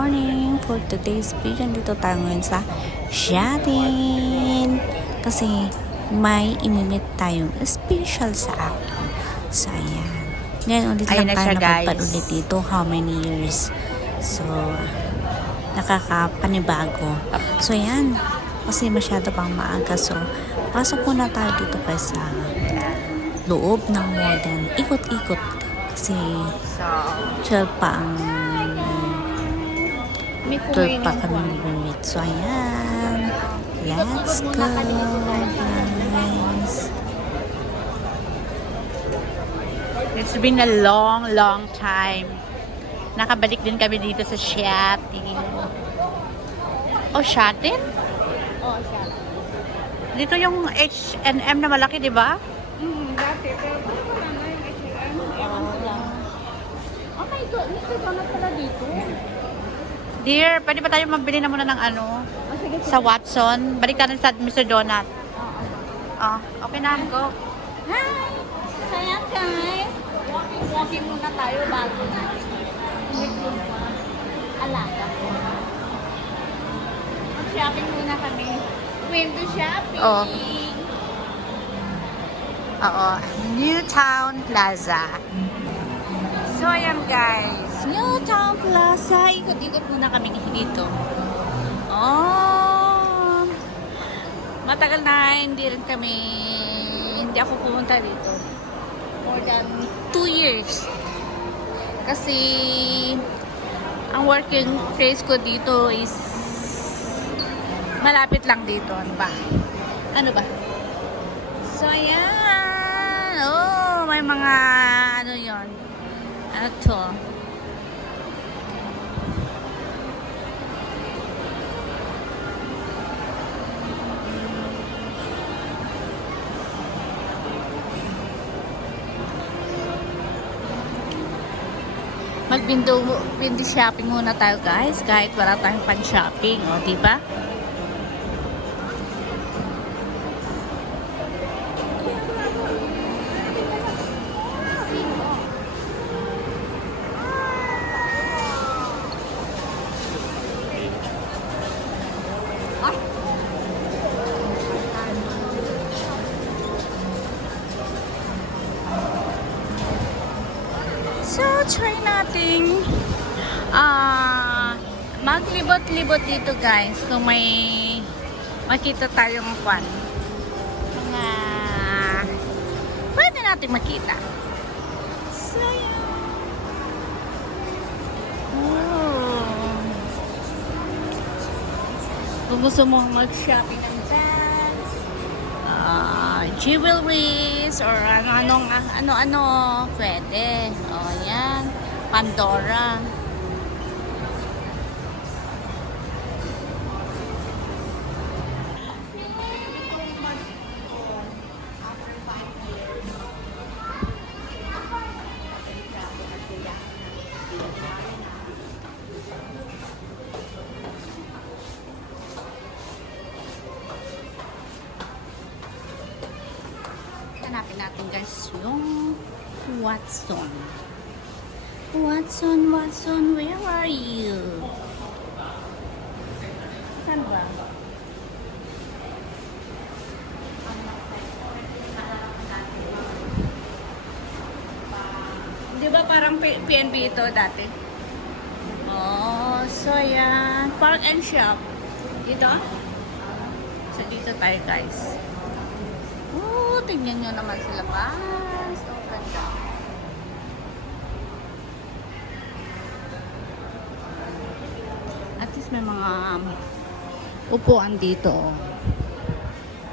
morning! For today's video, dito tayo ngayon sa Shatin. Kasi may imimit tayong special sa akin. So, ayan. Ngayon, ulit lang tayo nakapag-ulit dito. How many years? So, nakakapanibago. So, ayan. Kasi masyado pang maaga. So, pasok muna tayo dito pa sa loob ng modern. Ikot-ikot. Kasi 12 pa ang 12 pa kami mag-meet. So, ayan. Let's go, guys. It's been a long time. Nakabalik din kami dito sa Shatin. Oh, Shatin? Oh, Shatin. Dito yung H&M na malaki, di ba? Dati. Pero parang wala na yung H&M. Ewan ko lang. Oh my God, Mr. Bangat pala dito. Dear, pwede ba tayo mabili na muna ng ano? Oh, sige. Sa Watson? Balik tayo sa Mr. Donut. Oh, okay na, go. Hi! So yan guys. Walking muna tayo bago na. Alaga. Mag-shopping muna kami. Window shopping. Oo. Oo, Newtown Plaza. So, ayan guys. Newtown Plaza. Ikot-ikot muna kami dito. Oh, matagal na hindi ako pumunta dito. More than 2 years. Kasi, ang working place ko dito is malapit lang dito. Ano ba? So, ayan. Oh, may mga ano yon. Ano to? Mag-window shopping muna tayo guys, kahit wala tayong pan-shopping, o, di ba? So, try nating maglibot-libot dito guys kung may makita tayong mga pwede natin makita. So, kung gusto mo mag-shopping ng bags, jewelries or ano pwede. Oh, yan. Pandora. Hanapin natin guys yung Watson. Watson, where are you? Saan ba? Di ba parang PNB ito dati? Oh, so yan. Park and shop. Dito? So dito tayo guys. Oh, tingnan nyo naman sa labas. Ang ganda. At least may mga upuan dito.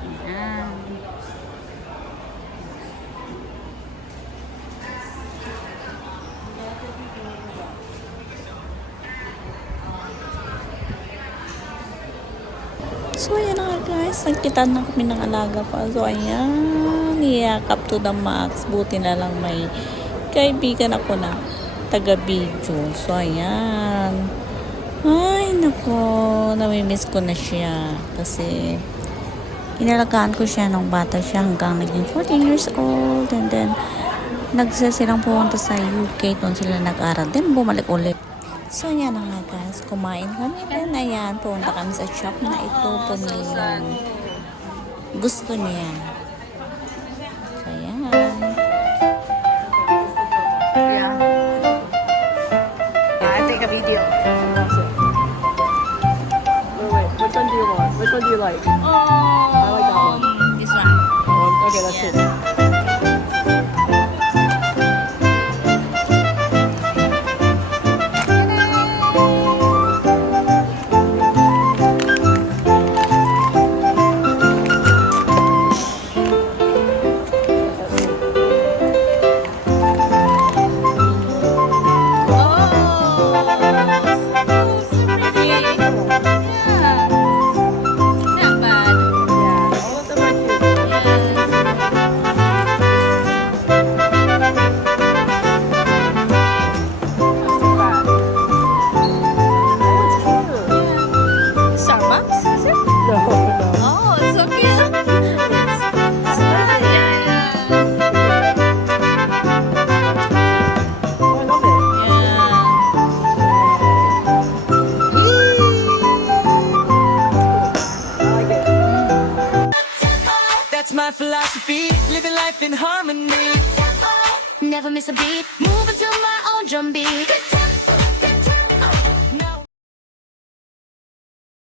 Ayan. So, ayan na nga guys. Nagkita na kami ng alaga pa. So, ayan. Iyakap to the max. Buti na lang may kaibigan ako na taga-video. So, ayan. Ay, nako. Namimiss ko na siya. Kasi, inalagaan ko siya nung bata siya hanggang naging 14 years old. And then, nagsa silang pumunta sa UK. Doon sila nag-aral. Then, bumalik ulit So, yan na nga guys. Kumain kami din. Ayan, punta kami sa shop na ito. Pumili ng gusto niya. So, ayan. Yeah. I take a video. Wait, which one do you want? Which one do you like? Oh, I like that one. This one. Okay, that's Yes. it. Oh, so pretty. Yeah. Not bad. Yeah, all of them are cute. Not too bad. Oh, it's cute. Starbucks, is it? No, no. Oh, it's so cute. Yeah. Oh, I love it. I like it. That's my philosophy, living life in harmony. Never miss a beat, moving to my own drum beat. Good tempo.